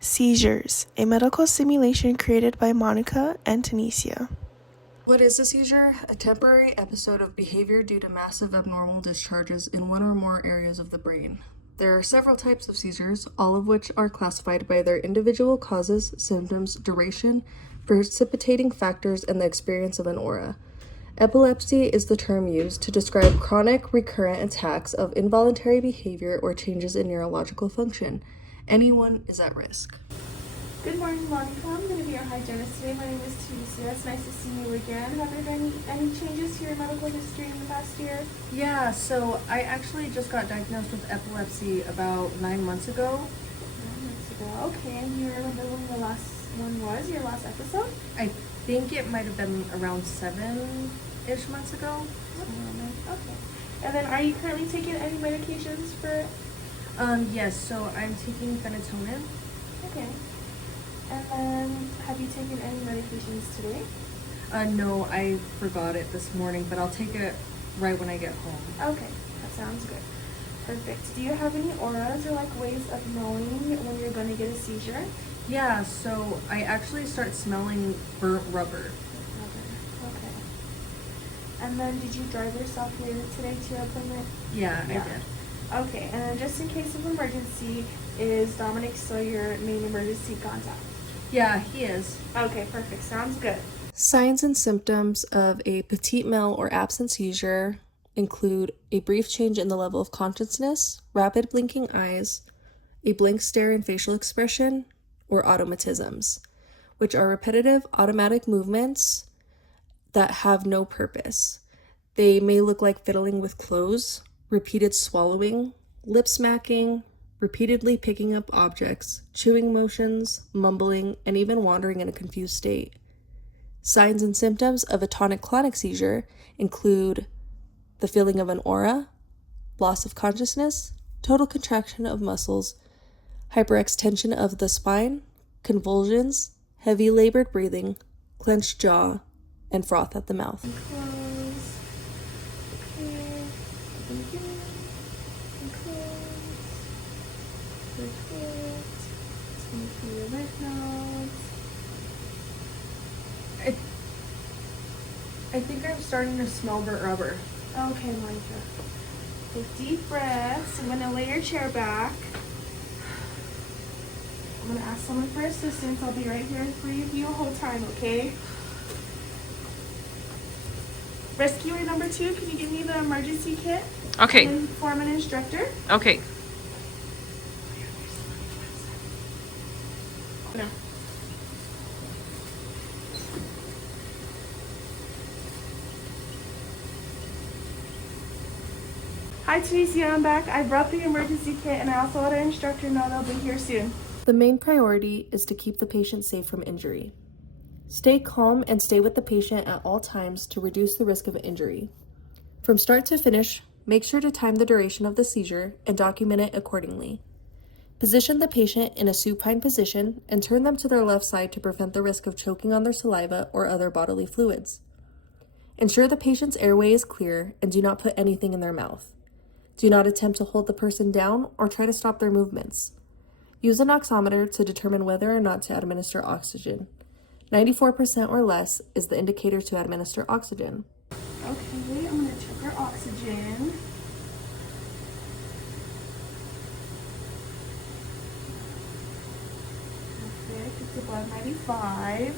Seizures, a medical simulation created by Monica and Tanecia. What is a seizure? A temporary episode of behavior due to massive abnormal discharges in one or more areas of the brain. There are several types of seizures, all of which are classified by their individual causes, symptoms, duration, precipitating factors, and the experience of an aura. Epilepsy is the term used to describe chronic, recurrent attacks of involuntary behavior or changes in neurological function. Anyone is at risk. Good morning, Monica. I'm going to be your hygienist today. My name is Tanecia. It's nice to see you again. Have there been any changes to your medical history in the past year? Yeah, so I actually just got diagnosed with epilepsy about 9 months ago. 9 months ago. Okay, and you remember when the last one was, your last episode? I think it might have been around 7-ish months ago. Okay. And then are you currently taking any medications for it? Yes, so I'm taking phenytoin. Okay. And then have you taken any medications today? No, I forgot it this morning, but I'll take it right when I get home. Okay, that sounds good. Perfect. Do you have any auras or ways of knowing when you're going to get a seizure? Yeah, so I actually start smelling burnt rubber. Okay. And then did you drive yourself here today to your appointment? Yeah, I did. Okay, and then just in case of emergency, is Dominic still your main emergency contact? Yeah, he is. Okay, perfect. Sounds good. Signs and symptoms of a petit mal or absent seizure include a brief change in the level of consciousness, rapid blinking eyes, a blank stare and facial expression, or automatisms, which are repetitive automatic movements that have no purpose. They may look like fiddling with clothes, repeated swallowing, lip smacking, repeatedly picking up objects, chewing motions, mumbling, and even wandering in a confused state. Signs and symptoms of a tonic-clonic seizure include the feeling of an aura, loss of consciousness, total contraction of muscles, hyperextension of the spine, convulsions, heavy labored breathing, clenched jaw, and froth at the mouth. Close. Okay. Open here. And close. Perfect. Just going through your lymph nodes. I think I'm starting to smell burnt rubber. Okay, Monica. Take deep breaths. I'm going to lay your chair back. I'm going to ask someone for assistance. I'll be right here for you the whole time, okay? Rescuer number 2, can you give me the emergency kit? Okay. And inform an instructor. Okay. No. Hi, Tanecia, I'm back. I brought the emergency kit and I also let our instructor know they'll be here soon. The main priority is to keep the patient safe from injury. Stay calm and stay with the patient at all times to reduce the risk of injury. From start to finish, make sure to time the duration of the seizure and document it accordingly. Position the patient in a supine position and turn them to their left side to prevent the risk of choking on their saliva or other bodily fluids. Ensure the patient's airway is clear and do not put anything in their mouth. Do not attempt to hold the person down or try to stop their movements. Use an oximeter to determine whether or not to administer oxygen. 94% or less is the indicator to administer oxygen. Okay, I'm going to check your oxygen. Perfect. It's above 95.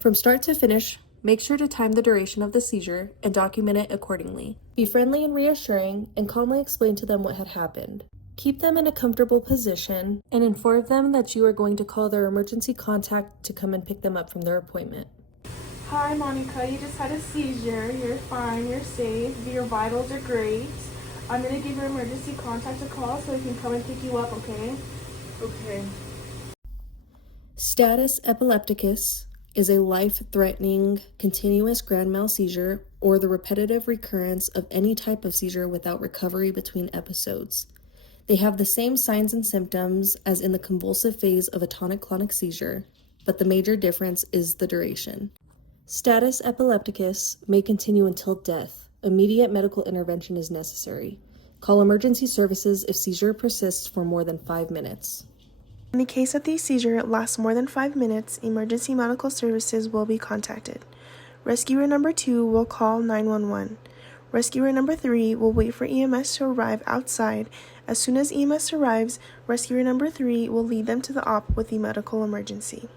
From start to finish, make sure to time the duration of the seizure and document it accordingly. Be friendly and reassuring and calmly explain to them what had happened. Keep them in a comfortable position and inform them that you are going to call their emergency contact to come and pick them up from their appointment. Hi, Monica. You just had a seizure. You're fine. You're safe. Your vitals are great. I'm going to give your emergency contact a call so he can come and pick you up, okay? Okay. Status epilepticus is a life-threatening continuous grand mal seizure or the repetitive recurrence of any type of seizure without recovery between episodes. They have the same signs and symptoms as in the convulsive phase of a tonic-clonic seizure, but the major difference is the duration. Status epilepticus may continue until death. Immediate medical intervention is necessary. Call emergency services if seizure persists for more than 5 minutes. In the case that the seizure lasts more than 5 minutes, emergency medical services will be contacted. Rescuer number 2 will call 911. Rescuer number 3 will wait for EMS to arrive outside. As soon as EMS arrives, rescuer number 3 will lead them to the op with the medical emergency.